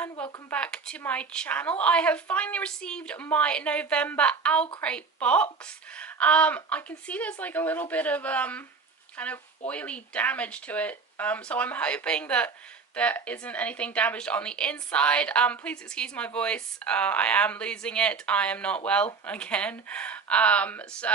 and welcome back to my channel. I have finally received my November OwlCrate box. I can see there's like a little bit of kind of oily damage to it, so I'm hoping that there isn't anything damaged on the inside. Please excuse my voice, I am losing it. I am not well again, so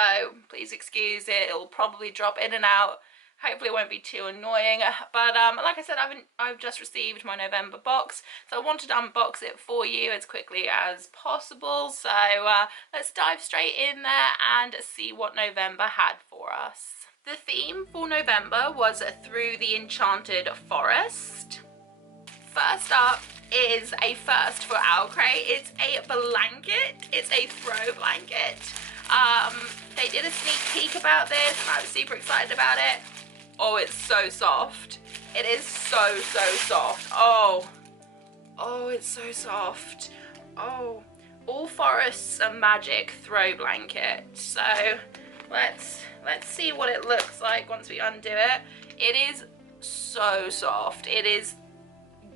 please excuse it. It'll probably drop in and out. Hopefully it won't be too annoying, but like I said, I've just received my November box, so I wanted to unbox it for you as quickly as possible. So let's dive straight in there and see what November had for us. The theme for November was Through the Enchanted Forest. First up is a first for OwlCrate. It's a blanket. It's a throw blanket. They did a sneak peek about this and I was super excited about it. Oh, it's so soft. It is so soft. Oh, it's so soft. Oh, all forests are magic throw blanket. So let's see what it looks like once we undo it. It is so soft. It is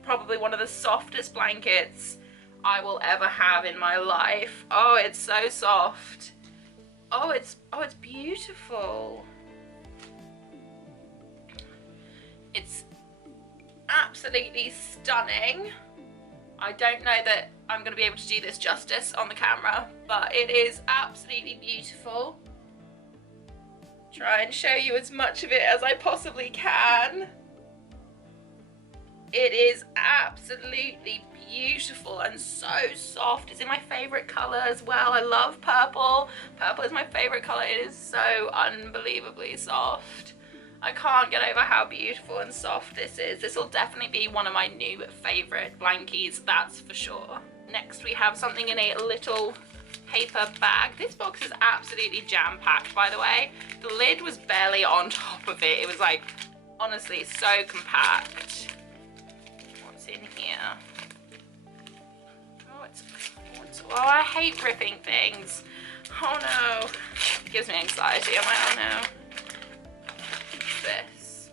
probably one of the softest blankets I will ever have in my life. Oh, it's so soft. Oh, it's beautiful. It's absolutely stunning. I don't know that I'm going to be able to do this justice on the camera, but it is absolutely beautiful. Try and show you as much of it as I possibly can. It is absolutely beautiful and so soft. It's in my favorite color as well. I love purple. Purple is my favorite color. It is so unbelievably soft. I can't get over how beautiful and soft this is. This will definitely be one of my new favorite blankies, that's for sure. Next we have something in a little paper bag. This box is absolutely jam-packed, by the way. The lid was barely on top of it. It was like, honestly, so compact. What's in here? Oh, I hate ripping things. Oh no. It gives me anxiety. I'm like, oh no. This.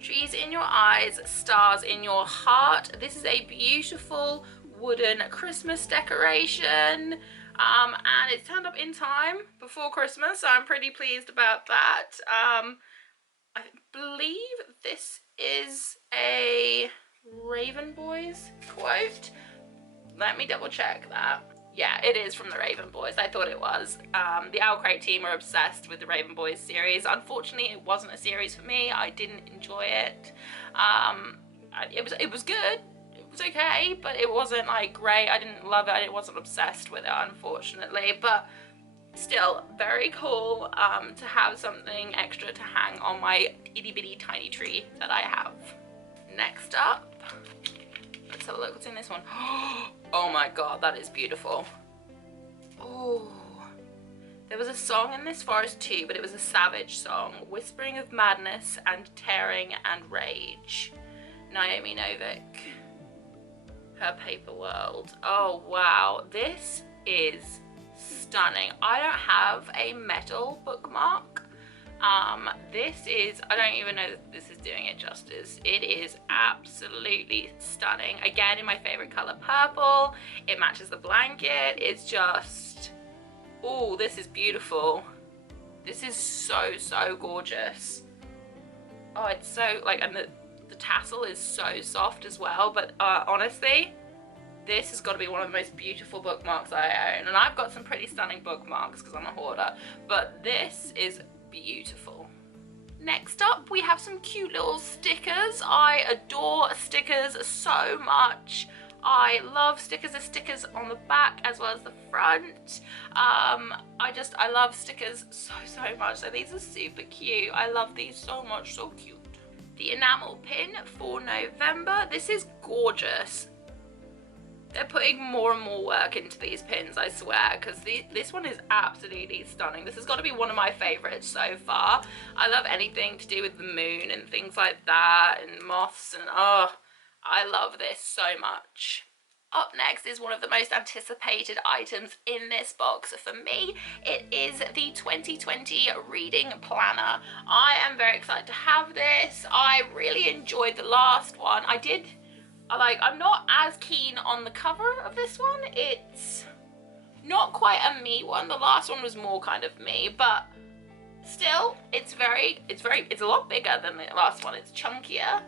Trees in your eyes, stars in your heart. This is a beautiful wooden Christmas decoration, and it's turned up in time before Christmas, so I'm pretty pleased about that. I believe this is a Raven Boys quote. Let me double check that. Yeah, it is from the Raven Boys. I thought it was. The OwlCrate team are obsessed with the Raven Boys series. Unfortunately, it wasn't a series for me. I didn't enjoy it. It was good. It was okay, but it wasn't like great. I didn't love it. I wasn't obsessed with it, unfortunately. But still, very cool to have something extra to hang on my itty bitty tiny tree that I have. Next up, let's have a look what's in this one. Oh my god, that is beautiful. Oh, there was a song in this forest too, but it was a Savage song. Whispering of madness and tearing and rage. Naomi Novik. Her Paper World. Oh wow, this is stunning. I don't have a metal bookmark. This is, I don't even know that this is doing it justice. It is absolutely stunning. Again, in my favorite color, purple. It matches the blanket. It's just, oh, this is beautiful. This is so gorgeous. Oh, it's so, like, and the tassel is so soft as well, but honestly, this has got to be one of the most beautiful bookmarks I own. And I've got some pretty stunning bookmarks because I'm a hoarder, but this is beautiful. Next up, we have some cute little stickers. I adore stickers so much. I love stickers. There's stickers on the back as well as the front. I love stickers so much. So these are super cute. I love these so much, so cute. The enamel pin for November. This is gorgeous. They're putting more and more work into these pins, I swear, because this one is absolutely stunning. This has got to be one of my favorites so far. I love anything to do with the moon and things like that, and moths, and oh, I love this so much. Up next is one of the most anticipated items in this box for me. It is the 2020 reading planner. I am very excited to have this. I really enjoyed the last one. I did I'm not as keen on the cover of this one. It's not quite a me one. The last one was more kind of me, but still, it's a lot bigger than the last one. It's chunkier.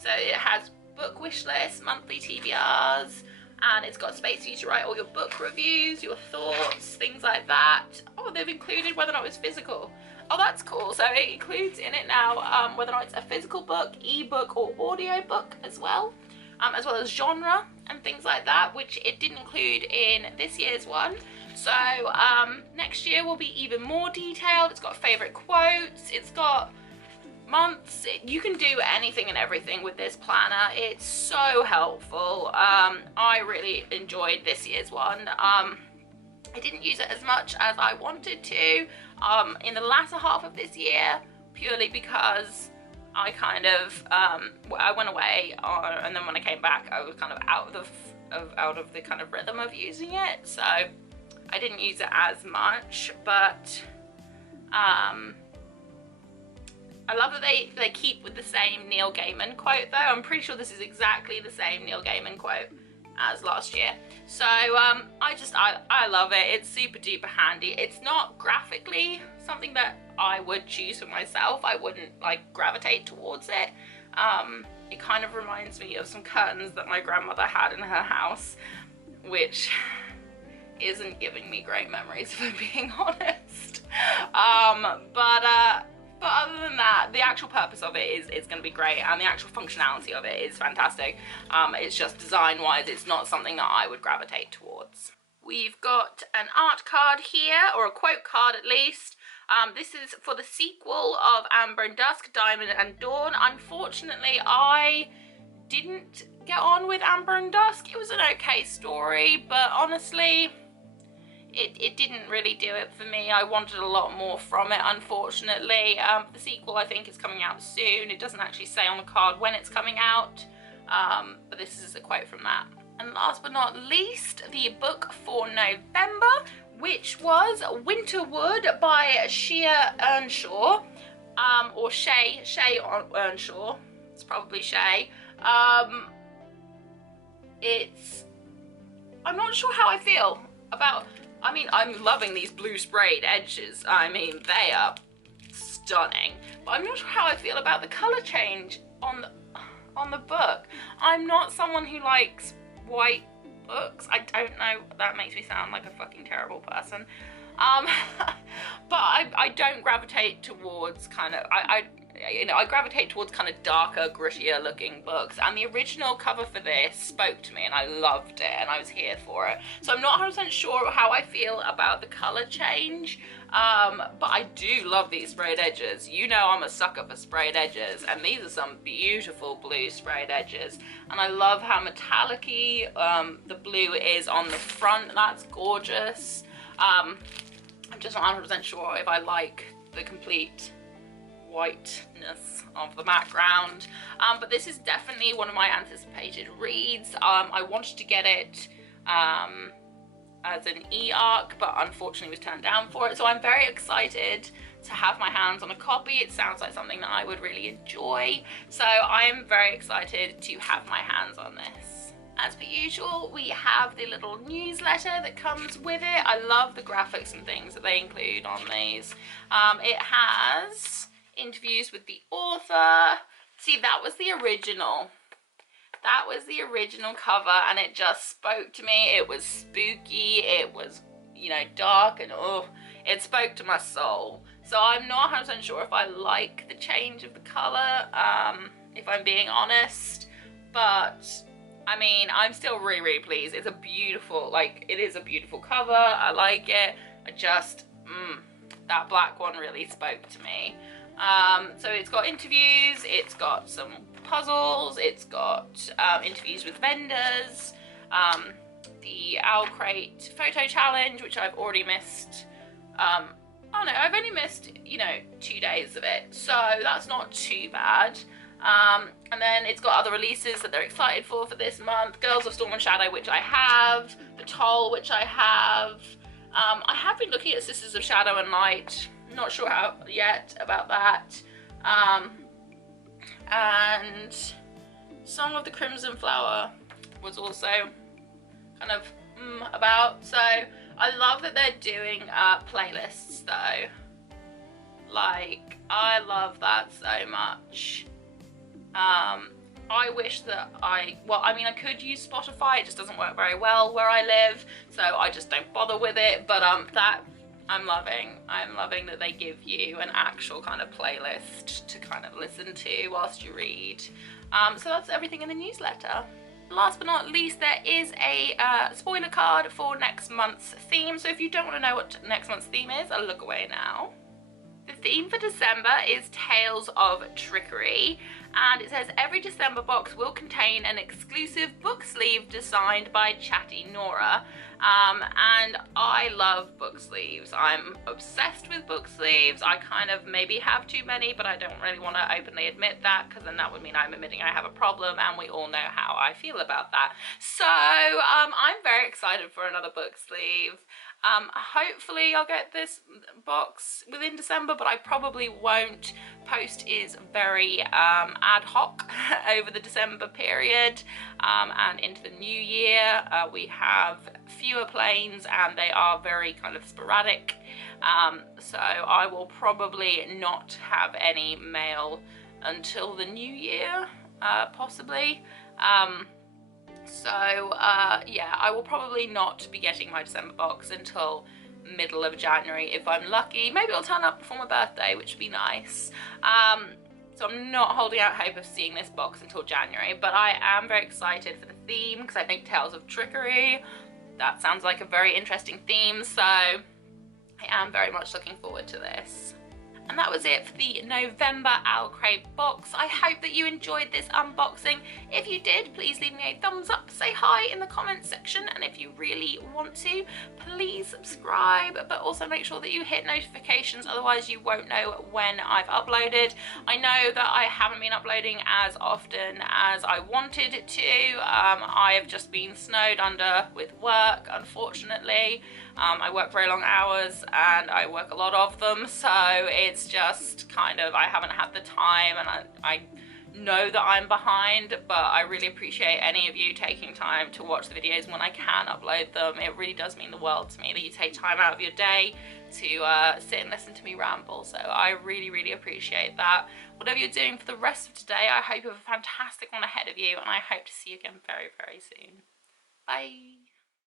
So it has book wish lists, monthly TBRs, and it's got space for you to write all your book reviews, your thoughts, things like that. Oh, they've included whether or not it's physical. Oh, that's cool. So it includes in it now whether or not it's a physical book, ebook, or audio book as well as genre and things like that, which it didn't include in this year's one. So next year will be even more detailed. It's got favorite quotes, it's got months. You can do anything and everything with this planner. It's so helpful. I really enjoyed this year's one. I didn't use it as much as I wanted to in the latter half of this year, purely because I kind of I went away and then when I came back I was kind of out of the kind of rhythm of using it, so I didn't use it as much. But I love that they keep with the same Neil Gaiman quote though. I'm pretty sure this is exactly the same Neil Gaiman quote as last year. So I love it. It's super duper handy. It's not graphically something that I would choose for myself. I wouldn't gravitate towards it. It kind of reminds me of some curtains that my grandmother had in her house, which isn't giving me great memories, if I'm being honest. But other than that, the actual purpose of it is going to be great, and the actual functionality of it is fantastic. It's just design-wise, it's not something that I would gravitate towards. We've got an art card here, or a quote card at least. This is for the sequel of Amber and Dusk, Diamond and Dawn. Unfortunately, I didn't get on with Amber and Dusk. It was an okay story, but honestly, it didn't really do it for me. I wanted a lot more from it, unfortunately. The sequel, I think, is coming out soon. It doesn't actually say on the card when it's coming out, but this is a quote from that. And last but not least, the book for November, which was Winterwood by Shea Earnshaw, or Shay Earnshaw. It's probably Shay. I'm not sure how I feel about. I mean, I'm loving these blue sprayed edges. I mean, they are stunning. But I'm not sure how I feel about the colour change on the book. I'm not someone who likes white books. I don't know, that makes me sound like a fucking terrible person. But I don't gravitate towards kind of, I gravitate towards kind of darker, grittier looking books, and the original cover for this spoke to me and I loved it and I was here for it. So I'm not 100% sure how I feel about the colour change, but I do love these sprayed edges. You know I'm a sucker for sprayed edges, and these are some beautiful blue sprayed edges, and I love how metallic-y the blue is on the front. That's gorgeous. I'm just not 100% sure if I like the complete whiteness of the background, but this is definitely one of my anticipated reads. I wanted to get it as an e-arc, but unfortunately was turned down for it, so I'm very excited to have my hands on a copy. It sounds like something that I would really enjoy, so I am very excited to have my hands on this. As per usual, we have the little newsletter that comes with it. I love the graphics and things that they include on these. It has interviews with the author. See, that was the original. That was the original cover, and it just spoke to me. It was spooky, it was, you know, dark, and oh, it spoke to my soul. So I'm not 100% sure if I like the change of the color, if I'm being honest, but I mean, I'm still really, really pleased. It's a beautiful, it is a beautiful cover. I like it. I just, that black one really spoke to me. So it's got interviews, it's got some puzzles, it's got interviews with vendors, the OwlCrate photo challenge, which I've already missed. Oh no, I've only missed, 2 days of it, so that's not too bad. And then it's got other releases that they're excited for this month. Girls of Storm and Shadow, which I have. The Toll, which I have. I have been looking at Sisters of Shadow and Light. Not sure how yet about that. And Song of the Crimson Flower was also kind of about. So I love that they're doing playlists though. Like, I love that so much. I wish that well, I mean, I could use Spotify, it just doesn't work very well where I live, so I just don't bother with it, but that I'm loving that they give you an actual kind of playlist to kind of listen to whilst you read. So that's everything in the newsletter. Last but not least, there is a spoiler card for next month's theme, so if you don't want to know what next month's theme is, I'll look away now. The theme for December is Tales of Trickery, and it says every December box will contain an exclusive book sleeve designed by Chatty Nora. And I love book sleeves. I'm obsessed with book sleeves. I kind of maybe have too many, but I don't really want to openly admit that, because then that would mean I'm admitting I have a problem, and we all know how I feel about that. So I'm very excited for another book sleeve. Hopefully I'll get this box within December, but I probably won't. Post is very ad hoc over the December period, and into the new year. We have fewer planes and they are very kind of sporadic, so I will probably not have any mail until the new year, possibly. Yeah, I will probably not be getting my December box until middle of January if I'm lucky. Maybe it'll turn up before my birthday, which would be nice. So I'm not holding out hope of seeing this box until January, but I am very excited for the theme, because I think Tales of Trickery, that sounds like a very interesting theme, so I am very much looking forward to this. And that was it for the November OwlCrate box. I hope that you enjoyed this unboxing. If you did, please leave me a thumbs up, say hi in the comments section, and if you really want to, please subscribe, but also make sure that you hit notifications, otherwise you won't know when I've uploaded. I know that I haven't been uploading as often as I wanted to. I have just been snowed under with work, unfortunately. I work very long hours and I work a lot of them, so it's just kind of, I haven't had the time, and I know that I'm behind, but I really appreciate any of you taking time to watch the videos when I can upload them. It really does mean the world to me that you take time out of your day to sit and listen to me ramble, so I really, really appreciate that. Whatever you're doing for the rest of today, I hope you have a fantastic one ahead of you, and I hope to see you again very, very soon. Bye.